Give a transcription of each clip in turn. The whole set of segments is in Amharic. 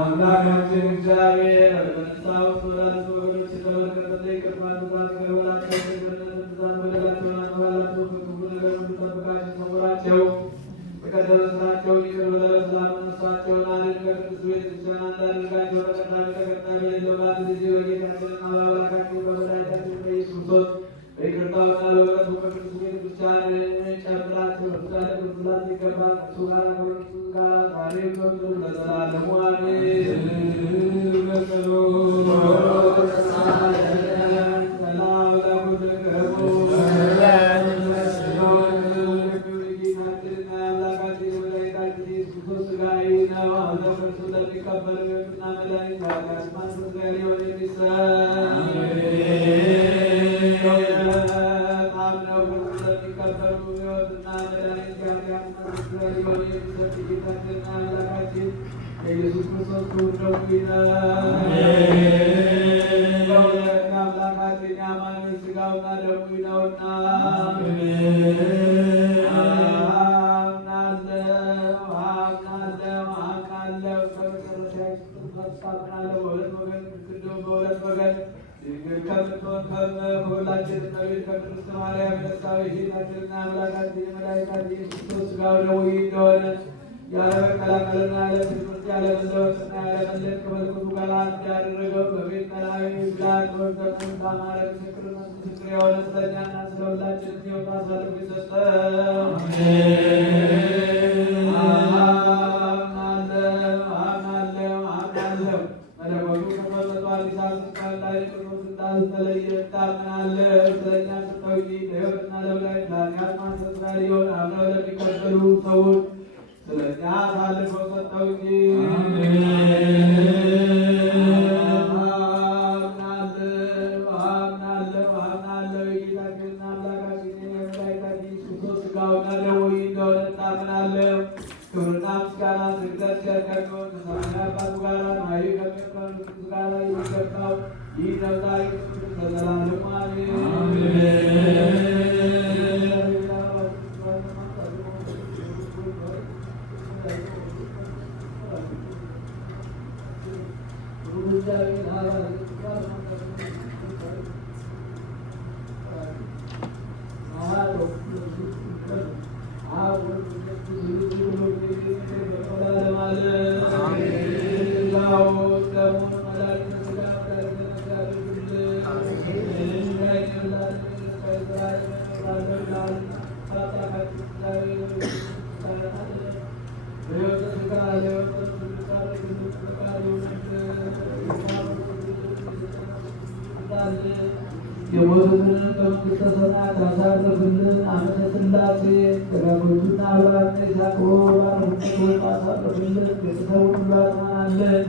አምላካችን እግዚአብሔር በተነሳው ወዳጅ ወገኖች የተመለከተ ይቅርባል ከበላቸው ብዛት በደላቸውን አጥባላቸው ከክፉ ነገር ሁሉ ጠብቃቸው ሰውራቸው በቀደመ ስራቸው ይቅር ብለህ ስላመነሳቸውን አድን በቅዱስ ቤተ ክርስቲያን እንዳደርጋቸው ተቀዳሚ ተከታይ የሌለው በአንድ ጊዜ በጌታችንና በአምላካችን በመድኃኒታችን በኢየሱስ ክርስቶስ በይቅርታውና በምሕረቱ በቅዱስ ቤተ ክርስቲያን ጨምራቸው ምሳሌ ብዛት ይገባል እሱ ጋር ከእርሱ ጋር ዛሬም በምድር ለዘላለሙ አሜን። ኢየሱስ ክርስቶስ ክቡር አምላካችን ያማኑኤል ሥጋውና ደሙ ነውና በሁለት ወገን ከምትሆን ከሁላችን ከቤት ከቅድስት ማርያም የነሳው የጌታችንና አምላካችን የመድኃኒታችን ኢየሱስ ክርስቶስ ሥጋው ደሙ እንደሆነ ያለ መቀላቀልና ያለ ትምህርት ያለ መለወጥና ያለ መለየት ከመለኮቱ ጋር አንድ ያደረገው በቤት ጠላዊ ብላት ወዘመን በአማረ ምስክርነት ምስክር የሆነ ስለኛና ስለ ሁላችን ሕይወት አሳልፎ የሰጠው አምናለሁ መለኮቱ ከመለኮቱ አዲስ ስልጣን ላይ ቅርቡ ስልጣን ተለየ ታምናለህ። ስለኛ ስጠው እንጂ ለሕይወትና ለመድኃኒት ለኃጢአት ማስተስሪያ ሊሆን አምነው ለሚቀበሉ ሰዎች ስለኛ አሳልፈው ሰጠው እንጂ አምናለሁ የጌታችንና አምላካችን የመድኃኒታችን ኢየሱስ ክርስቶስ ሥጋውና ደሙ እንደሆነ ታምናለሁ። ክብርና ምስጋና ስግደት ከሚሆን ከሰማያዊ አባቱ ጋር ኃይል ከሚሆን ከመንፈስ ጋር የሚገባው ይህ ነውና ለዘላለሙ አሜን። የሞቱትን በመንግሥተ ሰማያት አሳርፍልን። ዓመተ ሥላሴ ረቡዕና አብርሃም ይስሐቅ ባርኩት አሳርፍልን። ቤተሰቡን ሁሉ አጽናናለን።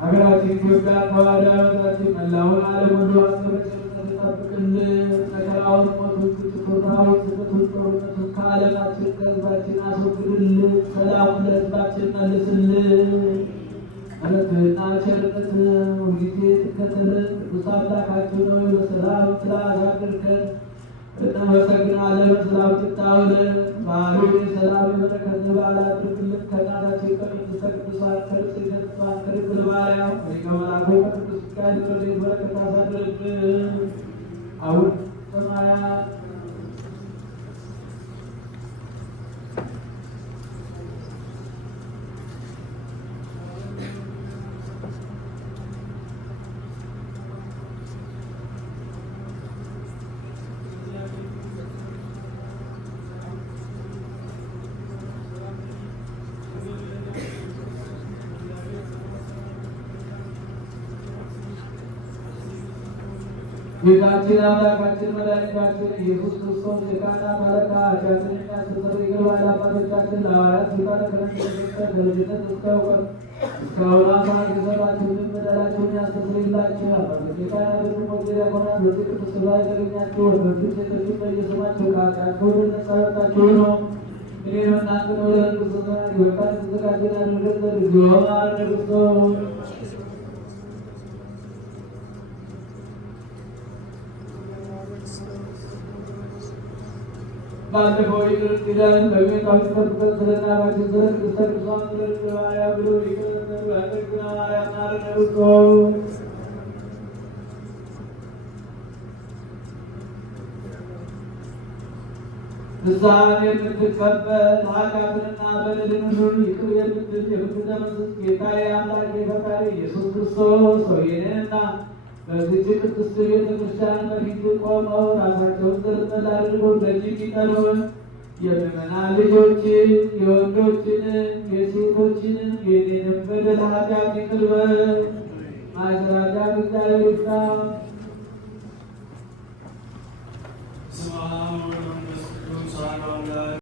ሀገራችን ኢትዮጵያ ተዋሕዶ ሃይማኖታችን መላውን ዓለም ሁሉ በቸርነት ይጠብቅልን። መከራውን፣ ሞቱን፣ ፍትወታውን፣ ስደቱን፣ ጦርነቱን ከዓለማችን ከሕዝባችን አስወግድልን። ሰላሙን ለሕዝባችን መልስልን። ምሕረትህና ቸርነትህ ሁልጊዜ ትከተለን። ቅዱስ አምላካችን ሆይ በሰላም ስላሳደርከን እናመሰግናለን። ስላውጥታውን በዓሉ የሰላም የበረከት በዓል አድርግልን። ከእናታችን ከቅድስተ ቅዱሳን ከንጽሕተ ንጹሐን ከድንግል ማርያም ከመልአኩ ከቅዱስ ሚካኤል ረድኤት በረከት አሳድርብን። አቡነ ሰማያት ጌታችን አምላካችን መድኃኒታችን ኢየሱስ ክርስቶስ የካህናት አለቃ ኃጢአትን የሚያስተሰርይ ይቅር ባይ ለአባቶቻችን ለሐዋርያት ሥልጣነ ክህነት የሰጠ ከልጅነት እስከ እውቀት እስካሁን ሰዓት የሠራችሁትን በደላችሁን ያስተሰርይላችሁ። አባቶች የካህናት ወንድሞች ዲያቆናት በዚህ ቅዱስ ስፍራ የተገኛችሁ ወንዶችም ሴቶችም በየስማችሁ ከኃጢአታችሁ ነፃ የወጣችሁ ነው። እኔ እናንተ ወደ መንግሥተ ሰማያት የወጣን የተዘጋጀን አድርገን ዘንድ እግዚኦ መሐረነ ክርስቶስ ባለፈው ይቅር ይለን በጌታው ተጠብቀን ስለናባችን ስለ ቅድስተ ቅዱሳን ስለ ድንግል ማርያም ብሎ ይቅር በቅድስና ማርያም ማረነ ክርስቶስ ንስሐን የምትቀበል ኃጢአትንና በደልን ሁሉ ይቅር የምትል የምትደመስስ ጌታዬ አምላኬ ፈጣሪ ኢየሱስ ክርስቶስ ሰውዬንና በዚህች ቅድስት ቤተ ክርስቲያን በፊት ቆመው ራሳቸውን ዘርመል አድርገው ደጅ የሚጠኑን የምእመናን ልጆችን የወንዶችንም የሴቶችንም የኔንም በደል ኃጢአት ይቅር በል። ማሰራጃ እግዚአብሔር ይፍታ። ስብሐት ወመንፈስ ቅዱስ አሐዱ አምላክ